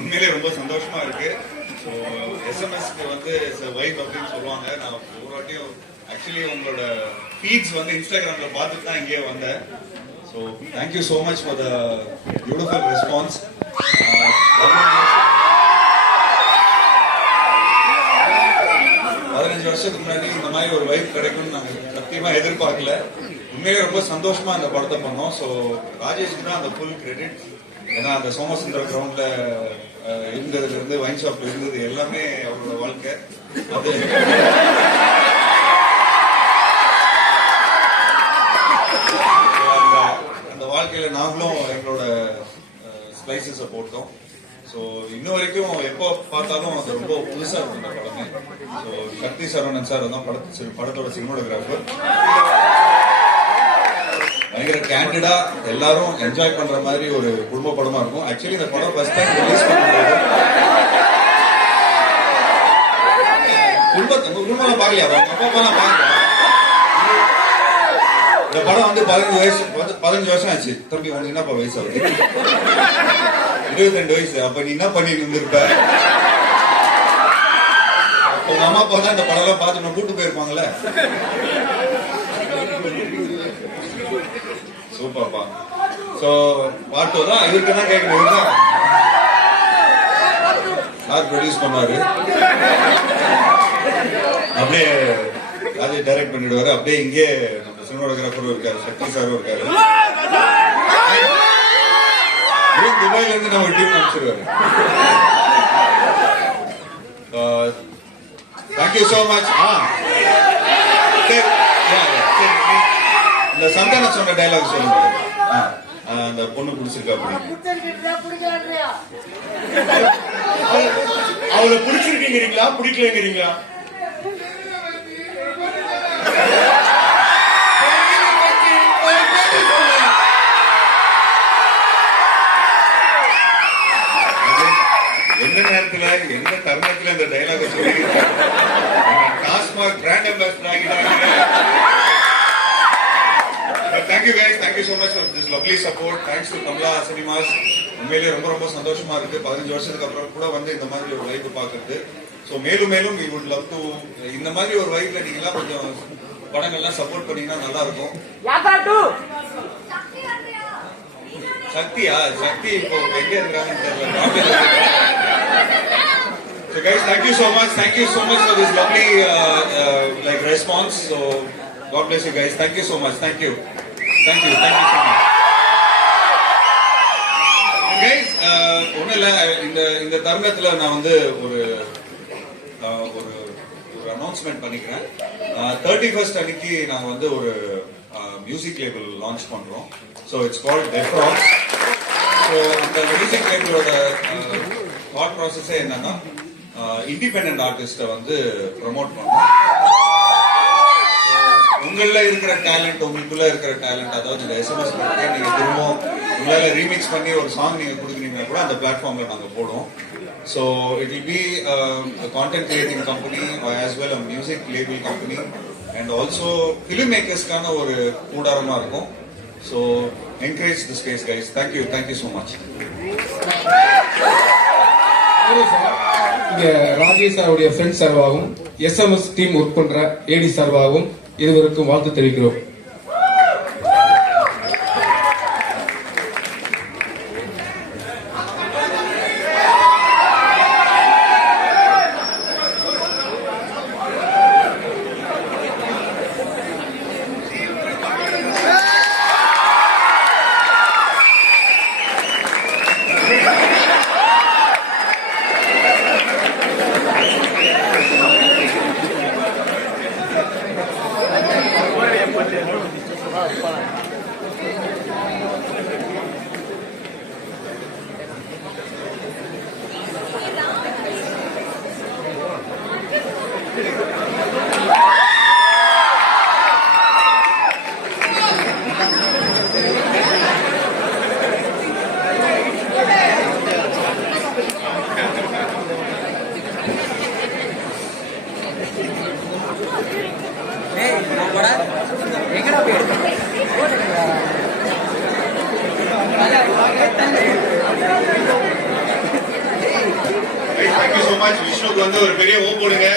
உண்மையிலே ரொம்ப சந்தோஷமா இருக்கு. ஸோ எஸ்எம்எஸ்க்கு வந்து வைப் அப்படின்னு சொல்லுவாங்க. நான் ஒரு வாட்டியும் ஆக்சுவலி உங்களோட ஃபீட்ஸ் வந்து இன்ஸ்டாகிராமில் பார்த்துட்டு தான் இங்கே வந்தேன். So thank you so much for the beautiful response பதினஞ்சு வருஷத்துக்கு முன்னாடி இந்த மாதிரி ஒரு வைப் கிடைக்கும்னு நாங்கள் சத்தியமாக எதிர்பார்க்கல. உண்மையிலே ரொம்ப சந்தோஷமா இந்த படத்தை பண்ணோம். ஸோ ராஜேஷ்க்கு தான் அந்த ஃபுல் கிரெடிட் ஏன்னா அந்த சோமசுந்தர கிரவுண்ட்ல இருந்ததுல இருந்து வைன் ஷாப்ல இருந்தது எல்லாமே அவரோட வாழ்க்கை. அது அந்த- வாழ்க்கையில நாங்களும் எங்களோட ஸ்பைசஸை போட்டோம். ஸோ இன்ன வரைக்கும் எப்போ பார்த்தாலும் அது ரொம்ப புதுசா இருக்கும் இந்த படமே. ஸோ சக்தி சரவணன் சார் தான் படத்து படத்தோட சினிமோகிராஃபர் பயங்கர கேண்டிடா எல்லாரும் என்ஜாய் பண்ற மாதிரி ஒரு குடும்ப படமா இருக்கும். ஆக்சுவலி இந்த படம் ஃபர்ஸ்ட் டைம் ரிலீஸ் பண்ணும்போது குடும்பத்தை உங்க குடும்பம் பார்க்கலையா அப்பா அப்பா பாருங்க இந்த படம் வந்து பதினஞ்சு வயசு பதினஞ்சு வருஷம் ஆச்சு. தம்பி உனக்கு என்னப்பா வயசு ஆகுது? இருபத்தி ரெண்டு வயசு. அப்ப நீ என்ன பண்ணி இருந்திருப்ப? உங்க அம்மா அப்பா தான் இந்த படம் எல்லாம் பார்த்து நான் கூட்டு போயிருப்பாங்களே சூப்பர்ப்பா சோ பாட்டு தான் இவருக்கு தான் கேட்கணும் தான் சார் ப்ரொடியூஸ் பண்ணாரு? அப்படியே ராஜே டைரக்ட் பண்ணிடுவாரு. அப்படியே இங்கே நம்ம சினிமாடோகிராஃபரும் இருக்காரு சக்தி சாரும் இருக்காரு. துபாயில இருந்து நம்ம டீம் அனுப்பிச்சிருவாரு. தேங்க்யூ சோ மச் ஆ. சரி, yeah, yeah, சரி, நீ இந்த சந்தானம் சொன்ன டைலாக் சொல்லுங்க. அந்த பொண்ணு பிடிச்சிருக்கா அவளை பிடிச்சிருக்கீங்கிறீங்களா பிடிக்கலங்கிறீங்களா? எந்த நேரத்துல எந்த தருணத்துல இந்த டைலாக சொல்லி டாஸ்மாக் பிராண்ட் அம்பாசிடர் ஆகிட்டாங்க thank you guys thank you so much for this lovely support thanks to Kamala cinemas உண்மையிலேயே ரொம்ப ரொம்ப சந்தோஷமா இருக்கு பதினஞ்சு வருஷத்துக்கு அப்புறம் கூட வந்து இந்த மாதிரி ஒரு வைப்பு பார்க்கறது ஸோ மேலும் மேலும் வி வுட் லவ் டு இந்த மாதிரி ஒரு வைப்ல நீங்களாம் கொஞ்சம் படங்கள்லாம் சப்போர்ட் பண்ணீங்கன்னா நல்லா இருக்கும் சக்தியா சக்தி இப்போ எங்க இருக்கிறாங்கன்னு தெரியல So guys, thank you so much. Thank you so much for this lovely uh, uh, like response. So God bless you guys. Thank you so much. Thank you. Thank you thank you guys much. And uh, ஒண்ணும் இல்ல இந்த இந்த தருணத்துல நான் வந்து ஒரு ஒரு ஒரு அனௌன்ஸ்மெண்ட் பண்ணிக்கிறேன். தேர்ட்டி ஃபர்ஸ்ட் அன்னைக்கு நாங்க வந்து ஒரு மியூசிக் லேபிள் லான்ச் பண்றோம். So it's called Defrox so அந்த மியூசிக் லேபிளோட தாட் ப்ராசஸே என்னன்னா இண்டிபெண்ட் ஆர்டிஸ்ட வந்து ப்ரமோட் பண்ணோம் உங்கள இருக்கிற டேலண்ட் உங்களுக்குள்ள இருக்கிற டேலண்ட் அதாவது இந்த எஸ்எம்எஸ் பண்ணி நீங்க திரும்பவும் உங்களால ரீமிக்ஸ் பண்ணி ஒரு சாங் நீங்க கொடுக்குறீங்கன்னா கூட அந்த பிளாட்ஃபார்ம்ல நாங்க போடுவோம். So it will be content creating company as well a music label company and also film மேக்கர்ஸ்க்கான ஒரு கூடாரமா இருக்கும். So encourage the space guys thank you thank you so much இங்க ராஜேஷ் சாருடைய ஃப்ரெண்ட் சார்பாகவும் எஸ்எம்எஸ் டீம் ஒர்க் பண்ற ஏடி சார்பாகவும் இருவருக்கும் வாழ்த்து தெரிவிக்கிறோம். வந்து ஒரு பெரிய ஓ போடுங்க.